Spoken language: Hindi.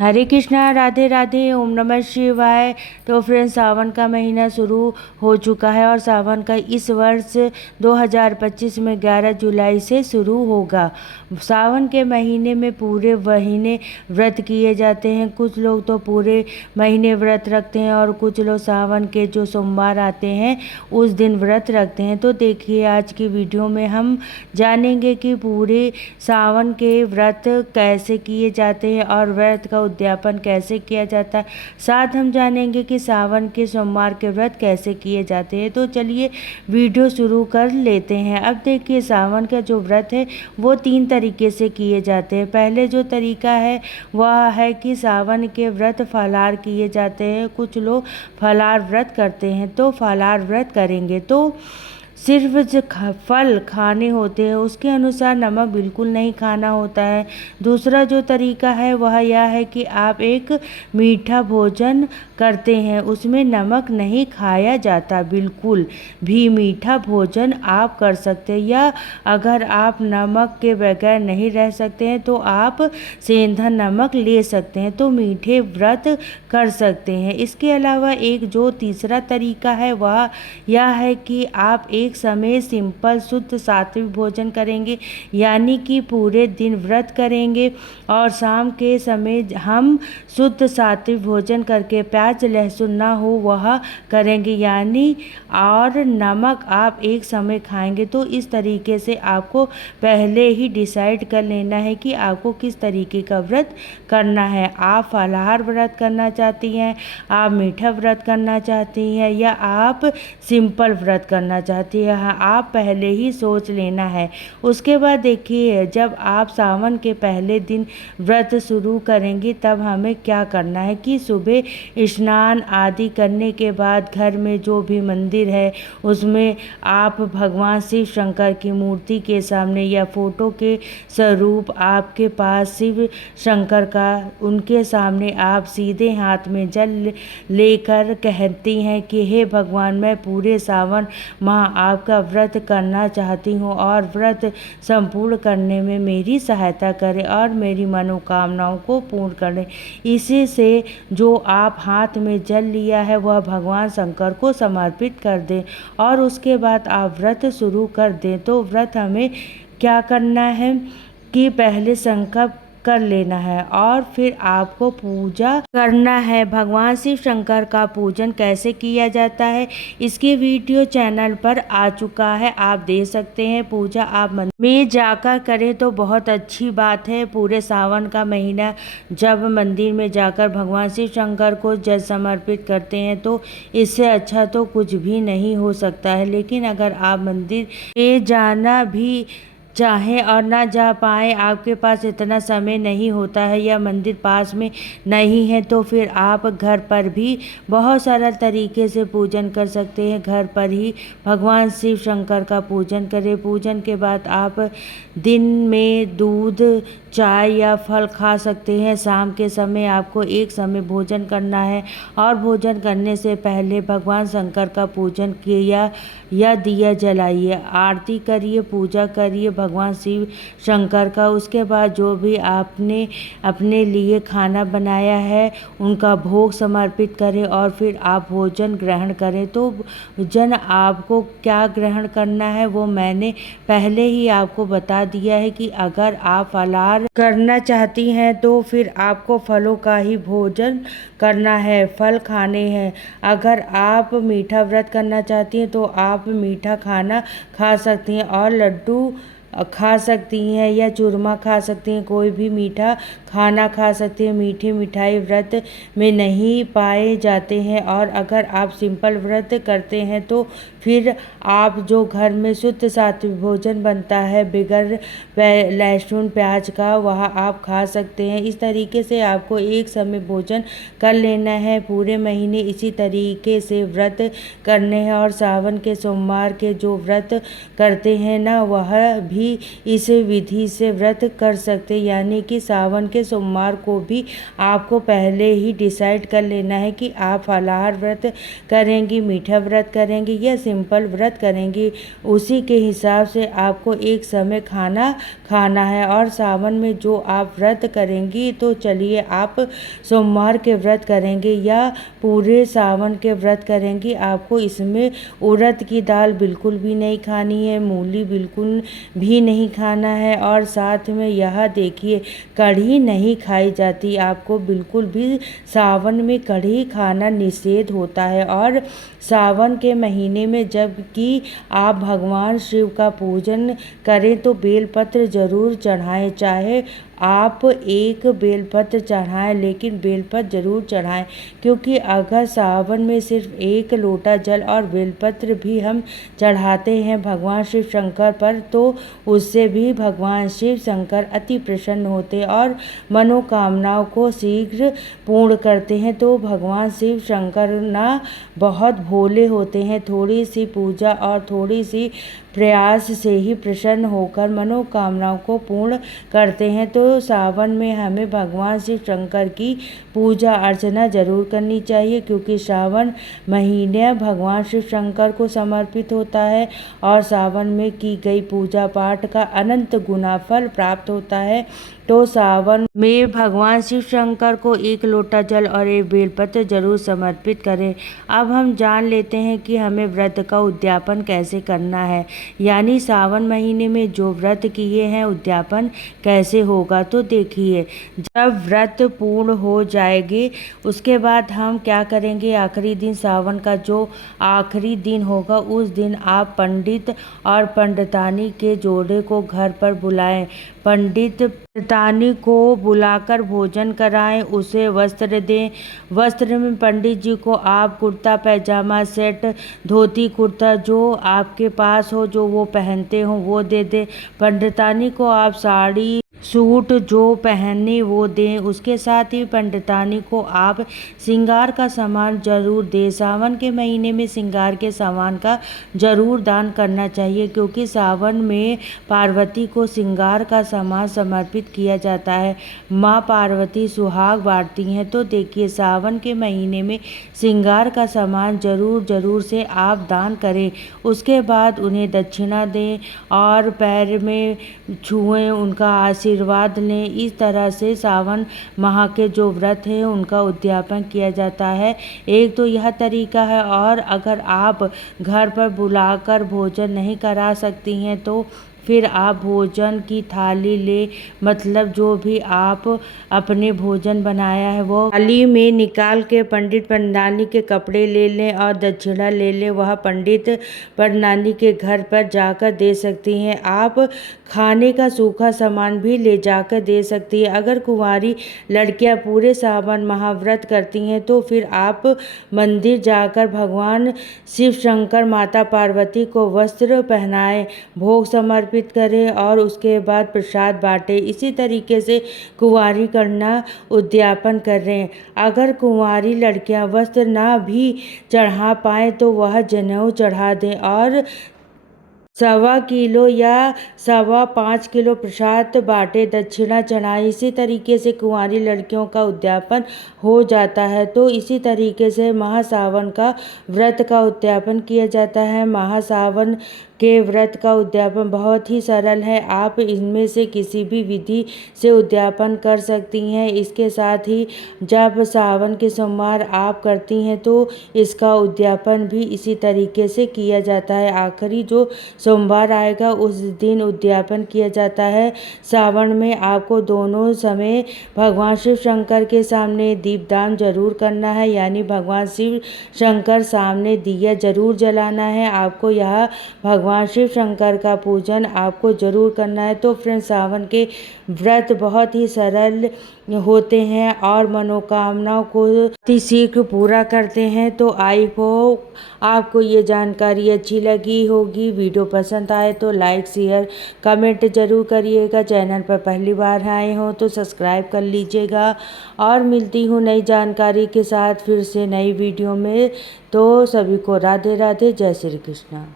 हरे कृष्णा, राधे राधे, ओम नमः शिवाय। तो फ्रेंड्स, सावन का महीना शुरू हो चुका है और सावन का इस वर्ष 2025 में 11 जुलाई से शुरू होगा। सावन के महीने में पूरे महीने व्रत किए जाते हैं। कुछ लोग तो पूरे महीने व्रत रखते हैं और कुछ लोग सावन के जो सोमवार आते हैं उस दिन व्रत रखते हैं। तो देखिए, आज की वीडियो में हम जानेंगे कि पूरे सावन के व्रत कैसे किए जाते हैं और व्रत का उद्यापन कैसे किया जाता है। साथ हम जानेंगे कि सावन के सोमवार के व्रत कैसे किए जाते हैं। तो चलिए वीडियो शुरू कर लेते हैं। अब देखिए, सावन का जो व्रत है वो 3 तरीके से किए जाते हैं। पहले जो तरीका है वह है कि सावन के व्रत फलाहार किए जाते हैं। कुछ लोग फलाहार व्रत करते हैं, तो फलाहार व्रत करेंगे तो सिर्फ जो फल खाने होते हैं उसके अनुसार नमक बिल्कुल नहीं खाना होता है। दूसरा जो तरीका है वह यह है कि आप एक मीठा भोजन करते हैं, उसमें नमक नहीं खाया जाता, बिल्कुल भी मीठा भोजन आप कर सकते हैं। या अगर आप नमक के बगैर नहीं रह सकते हैं तो आप सेंधा नमक ले सकते हैं, तो मीठे व्रत कर सकते हैं। इसके अलावा एक जो तीसरा तरीका है वह यह है कि आप एक समय सिंपल शुद्ध सात्विक भोजन करेंगे, यानी कि पूरे दिन व्रत करेंगे और शाम के समय हम शुद्ध सात्विक भोजन करके प्याज लहसुन ना हो वह करेंगे, यानी और नमक आप एक समय खाएंगे। तो इस तरीके से आपको पहले ही डिसाइड कर लेना है कि आपको किस तरीके का व्रत करना है। आप फलाहार व्रत करना चाहती हैं, आप मीठा व्रत करना चाहती हैं, या आप सिंपल व्रत करना चाहती है, आप पहले ही सोच लेना है। उसके बाद देखिए, जब आप सावन के पहले दिन व्रत शुरू करेंगे तब हमें क्या करना है कि सुबह स्नान आदि करने के बाद घर में जो भी मंदिर है उसमें आप भगवान शिव शंकर की मूर्ति के सामने या फोटो के स्वरूप आपके पास शिव शंकर का, उनके सामने आप सीधे हाथ में जल लेकर कहती हैं कि हे भगवान, मैं पूरे सावन माह आपका व्रत करना चाहती हूँ और व्रत संपूर्ण करने में मेरी सहायता करें और मेरी मनोकामनाओं को पूर्ण करें। इसी से जो आप हाथ में जल लिया है वह भगवान शंकर को समर्पित कर दें और उसके बाद आप व्रत शुरू कर दें। तो व्रत हमें क्या करना है कि पहले संकल्प कर लेना है और फिर आपको पूजा करना है। भगवान शिव शंकर का पूजन कैसे किया जाता है इसकी वीडियो चैनल पर आ चुका है, आप देख सकते हैं। पूजा आप मंदिर में जाकर करें तो बहुत अच्छी बात है। पूरे सावन का महीना जब मंदिर में जाकर भगवान शिव शंकर को जल समर्पित करते हैं तो इससे अच्छा तो कुछ भी नहीं हो सकता है। लेकिन अगर आप मंदिर में जाना भी चाहें और ना जा पाएँ, आपके पास इतना समय नहीं होता है या मंदिर पास में नहीं है, तो फिर आप घर पर भी बहुत सारा तरीके से पूजन कर सकते हैं। घर पर ही भगवान शिव शंकर का पूजन करें। पूजन के बाद आप दिन में दूध, चाय या फल खा सकते हैं। शाम के समय आपको एक समय भोजन करना है और भोजन करने से पहले भगवान शंकर का पूजन किया या दिया जलाइए, आरती करिए, पूजा करिए भगवान शिव शंकर का। उसके बाद जो भी आपने अपने लिए खाना बनाया है उनका भोग समर्पित करें और फिर आप भोजन ग्रहण करें। तो भोजन आपको क्या ग्रहण करना है वो मैंने पहले ही आपको बता दिया है कि अगर आप फलाहार करना चाहती हैं तो फिर आपको फलों का ही भोजन करना है, फल खाने हैं। अगर आप मीठा व्रत करना चाहती हैं तो आप मीठा खाना खा सकती हैं और लड्डू खा सकती हैं या चूरमा खा सकती हैं, कोई भी मीठा खाना खा सकती हैं। मीठी मिठाई व्रत में नहीं पाए जाते हैं। और अगर आप सिंपल व्रत करते हैं तो फिर आप जो घर में शुद्ध सात्विक भोजन बनता है बगैर लहसुन प्याज का वह आप खा सकते हैं। इस तरीके से आपको एक समय भोजन कर लेना है। पूरे महीने इसी तरीके से व्रत करने हैं और सावन के सोमवार के जो व्रत करते हैं ना, वह भी भी इस विधि से व्रत कर सकते, यानी कि सावन के सोमवार को भी आपको पहले ही डिसाइड कर लेना है कि आप फलाहार व्रत करेंगी, मीठा व्रत करेंगी या सिंपल व्रत करेंगी। उसी के हिसाब से आपको एक समय खाना खाना है। और सावन में जो आप व्रत करेंगी, तो चलिए आप सोमवार के व्रत करेंगे या पूरे सावन के व्रत करेंगी, आपको इसमें उड़द की दाल बिल्कुल भी नहीं खानी है, मूली बिल्कुल भी नहीं खाना है, और साथ में यह देखिए कढ़ी नहीं खाई जाती। आपको बिल्कुल भी सावन में कढ़ी खाना निषेध होता है। और सावन के महीने में जब कि आप भगवान शिव का पूजन करें तो बेलपत्र ज़रूर चढ़ाएं। चाहे आप एक बेलपत्र चढ़ाएं, लेकिन बेलपत्र ज़रूर चढ़ाएं, क्योंकि अगर सावन में सिर्फ एक लोटा जल और बेलपत्र भी हम चढ़ाते हैं भगवान शिव शंकर पर, तो उससे भी भगवान शिव शंकर अति प्रसन्न होते और मनोकामनाओं को शीघ्र पूर्ण करते हैं। तो भगवान शिव शंकर ना बहुत भोले होते हैं, थोड़ी सी पूजा और थोड़ी सी प्रयास से ही प्रसन्न होकर मनोकामनाओं को पूर्ण करते हैं। तो सावन में हमें भगवान शिव शंकर की पूजा अर्चना जरूर करनी चाहिए, क्योंकि सावन महीने भगवान शिव शंकर को समर्पित होता है और सावन में की गई पूजा पाठ का अनंत गुना फल प्राप्त होता है। तो सावन में भगवान शिव शंकर को एक लोटा जल और एक बेलपत्र जरूर समर्पित करें। अब हम जान लेते हैं कि हमें व्रत का उद्यापन कैसे करना है, यानी सावन महीने में जो व्रत किए हैं उद्यापन कैसे होगा। तो देखिए, जब व्रत पूर्ण हो जाएंगे उसके बाद हम क्या करेंगे, आखिरी दिन सावन का जो आखिरी दिन होगा उस दिन आप पंडित और पंडितानी के जोड़े को घर पर बुलाएं। पंडितानी को बुलाकर भोजन कराएं, उसे वस्त्र दें। वस्त्र में पंडित जी को आप कुर्ता पैजामा सेट, धोती कुर्ता जो आपके पास हो, जो वो पहनते हो वो दे दें। पंडितानी को आप साड़ी सूट जो पहने वो दें। उसके साथ ही पंडितानी को आप श्रृंगार का सामान जरूर दें। सावन के महीने में श्रृंगार के सामान का जरूर दान करना चाहिए, क्योंकि सावन में पार्वती को श्रृंगार का सामान समर्पित किया जाता है। माँ पार्वती सुहाग बांटती हैं। तो देखिए, सावन के महीने में श्रृंगार का सामान जरूर से आप दान करें। उसके बाद उन्हें दक्षिणा दें और पैर में छुएं, उनका आशीर्वाद लें। इस तरह से सावन माह के जो व्रत हैं उनका उद्यापन किया जाता है। एक तो यह तरीका है, और अगर आप घर पर बुलाकर भोजन नहीं करा सकती हैं तो फिर आप भोजन की थाली ले, मतलब जो भी आप अपने भोजन बनाया है वो थाली में निकाल के पंडित पंडितानी के कपड़े ले लें और दक्षिणा ले लें। वह पंडित पंडितानी के घर पर जाकर दे सकती हैं। आप खाने का सूखा सामान भी ले जाकर दे सकती है। अगर कुंवारी लड़कियां पूरे सावन महाव्रत करती हैं तो फिर आप मंदिर जाकर भगवान शिव शंकर माता पार्वती को वस्त्र पहनाएं, भोग समर्पित करें और उसके बाद प्रसाद बांटें। इसी तरीके से कुंवारी कन्या उद्यापन करें। अगर कुंवारी लड़कियां वस्त्र ना भी चढ़ा पाएँ तो वह जनेऊ चढ़ा दें और 1.25 किलो या 5.25 किलो प्रसाद बांटे, दक्षिणा चढ़ाएं। इसी तरीके से कुंवारी लड़कियों का उद्यापन हो जाता है। तो इसी तरीके से महासावन का व्रत का उद्यापन किया जाता है। महासावन के व्रत का उद्यापन बहुत ही सरल है, आप इनमें से किसी भी विधि से उद्यापन कर सकती हैं। इसके साथ ही जब सावन के सोमवार आप करती हैं तो इसका उद्यापन भी इसी तरीके से किया जाता है। आखिरी जो सोमवार आएगा उस दिन उद्यापन किया जाता है। सावन में आपको दोनों समय भगवान शिव शंकर के सामने दीपदान जरूर करना है, यानी भगवान शिव शंकर सामने दिया जरूर जलाना है। आपको यह भगवान शिव शंकर का पूजन आपको जरूर करना है। तो फ्रेंड्स, सावन के व्रत बहुत ही सरल होते हैं और मनोकामनाओं को अति शीघ्र पूरा करते हैं। तो आई होप आपको ये जानकारी अच्छी लगी होगी। वीडियो पसंद आए तो लाइक शेयर कमेंट जरूर करिएगा। चैनल पर पहली बार आए हो तो सब्सक्राइब कर लीजिएगा। और मिलती हूँ नई जानकारी के साथ फिर से नई वीडियो में। तो सभी को राधे राधे, जय श्री कृष्णा।